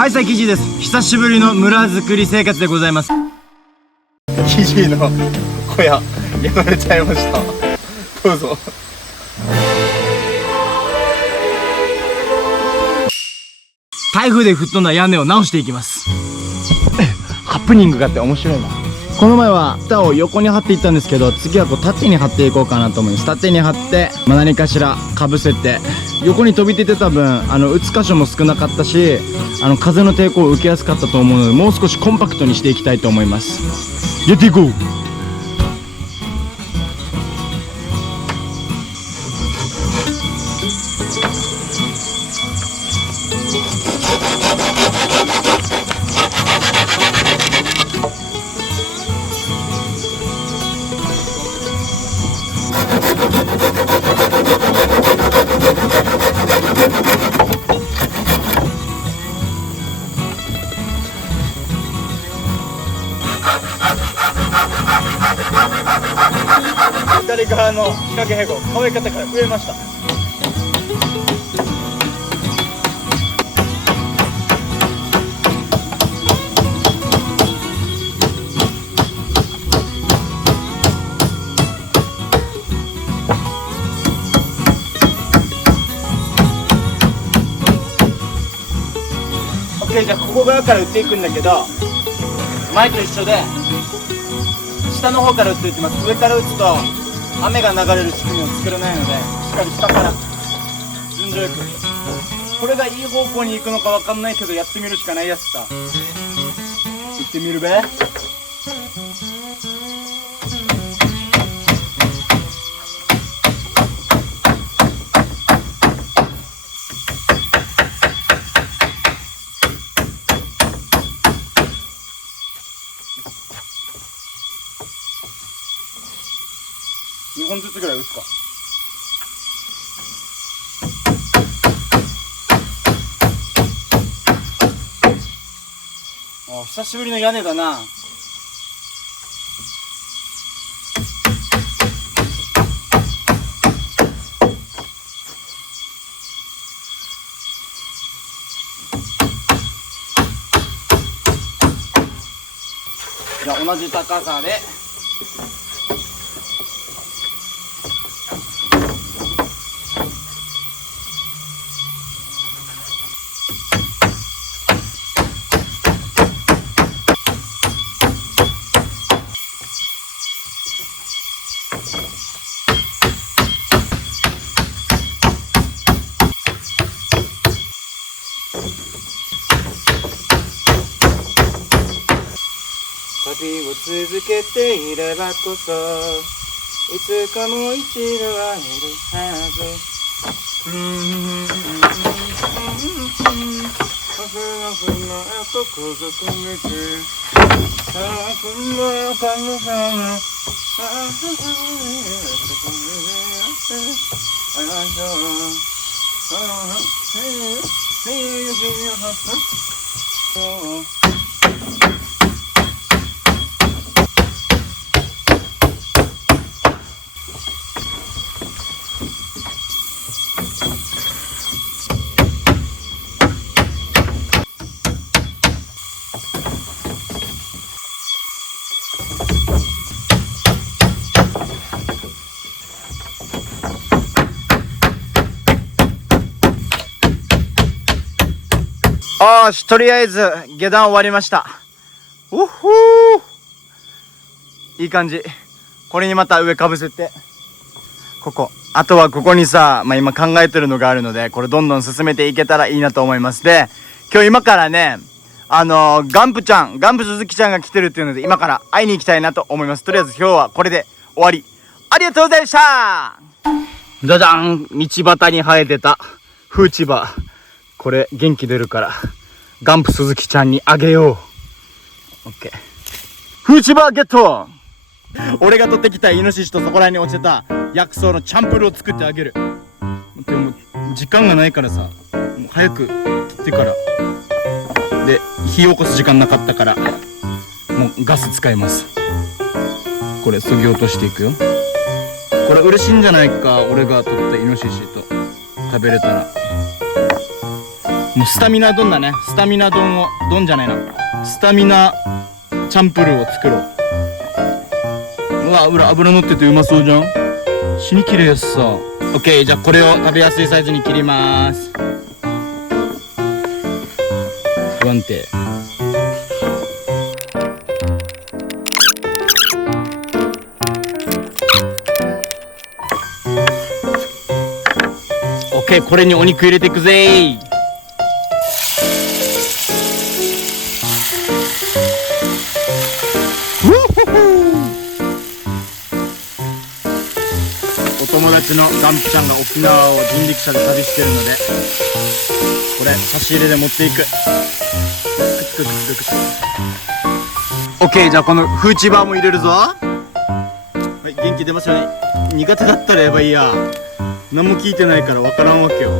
はいさい、キジです。久しぶりの村づくり生活でございます。キジの小屋やられちゃいました。どうぞ。台風で吹っ飛んだ屋根を直していきます。ハプニングがあって面白いな。この前は板を横に張っていったんですけど、次はこう縦に張っていこうかなと思います。縦に張って、何かしらかぶせて、横に飛び出てた分打つ箇所も少なかったし、風の抵抗を受けやすかったと思うので、もう少しコンパクトにしていきたいと思います。やっていこう。左側の仕掛けへご、可愛い方から増えました。OK、じゃあここ側から打っていくんだけど、前と一緒で下の方から打っていきます。上から打つと雨が流れる仕組みを作れないので、しっかり下から順序よく。これがいい方向に行くのか分かんないけど、やってみるしかないやつさ。行ってみるべ。2本ずつぐらい打つか。あ、久しぶりの屋根だな。じゃあ同じ高さで旅を続けていればこそ、いつかもう一度会えるはず。ふのと孤独にて、さあこんな楽しさが、よし、とりあえず下段終わりました。うっほー、いい感じ。これにまた上かぶせて、あとはここにさ、今考えてるのがあるので、これどんどん進めていけたらいいなと思います。で、今日今からね、ガンプ鈴木ちゃんが来てるっていうので、今から会いに行きたいなと思います。とりあえず今日はこれで終わり。ありがとうございました。じゃじゃん、道端に生えてたフーチバー。これ元気出るからガンプ鈴木ちゃんにあげよう。オッケー。フーチバーゲット。俺が取ってきたイノシシとそこらに落ちてた薬草のチャンプルを作ってあげる。でも時間がないからさ、もう早く切ってから。で、火を起こす時間なかったからもうガス使います。これ削ぎ落としていくよ。これ嬉しいんじゃないか、俺が取ったイノシシと食べれたら。もうスタミナ丼だね。スタミナ丼を、丼じゃないな。スタミナチャンプルーを作ろう。うわ、油乗っててうまそうじゃん。死に綺麗やしさ。オッケー、じゃあこれを食べやすいサイズに切ります。不安定。オッケー、これにお肉入れていくぜー。お友達のガンプちゃんが沖縄を人力車で旅してるので、これ差し入れで持っていく。オッケー、じゃあこのフーチバーも入れるぞ。はい、元気出ますよね。苦手だったらやばいや。何も聞いてないから分からんわけよ。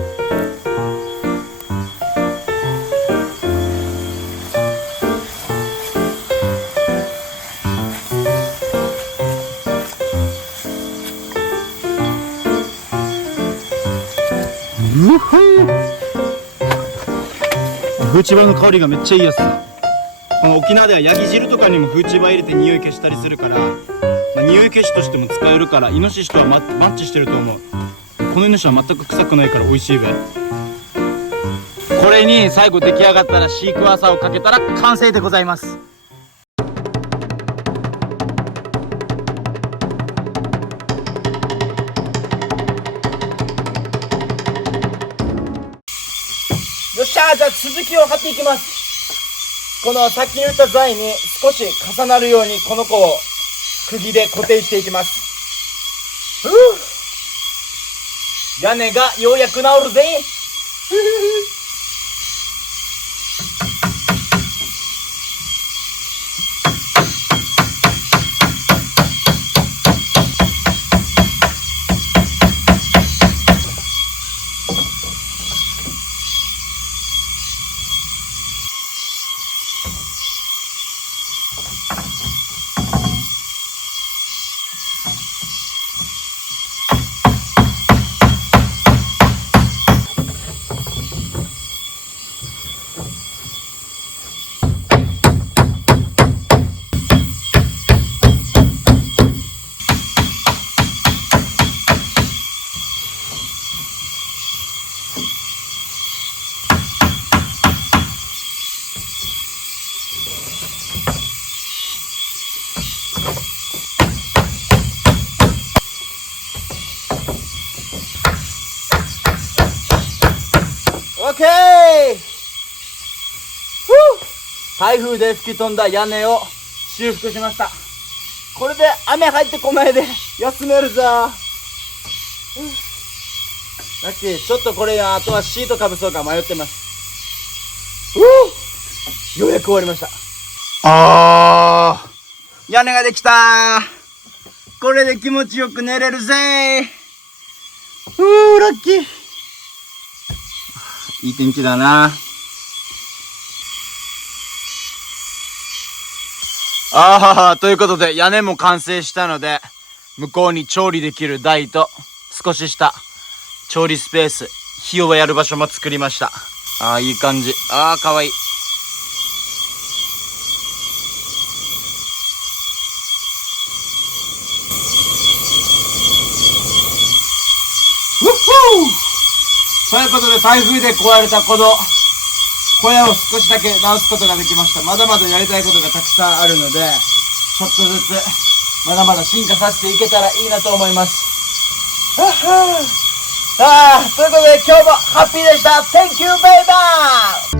フーチバーの香りがめっちゃいいやつだ。この沖縄ではヤギ汁とかにもフーチバー入れて匂い消したりするから、匂い消しとしても使えるから、イノシシとはマッチしてると思う。このイノシシは全く臭くないから美味しいべ。これに最後出来上がったらシークワーサーをかけたら完成でございます。よっしゃー、じゃあ続きを貼っていきます。このさっき言った材に少し重なるようにこの子を釘で固定していきます。屋根がようやく治るぜ。オッケー。台風で吹き飛んだ屋根を修復しました。これで雨入ってこないで休めるぞ。ラッキー、ちょっとこれあとはシートかぶそうか迷ってます。ようやく終わりました。屋根ができた。これで気持ちよく寝れるぜ。ラッキー。いい天気だな。ということで屋根も完成したので、向こうに調理できる台と少しした調理スペース、火をやる場所も作りました。いい感じ。かわいい。ということで台風で壊れたこの小屋を少しだけ直すことができました。まだまだやりたいことがたくさんあるので、ちょっとずつまだまだ進化させていけたらいいなと思います。ということで今日もハッピーでした。 Thank you, baby!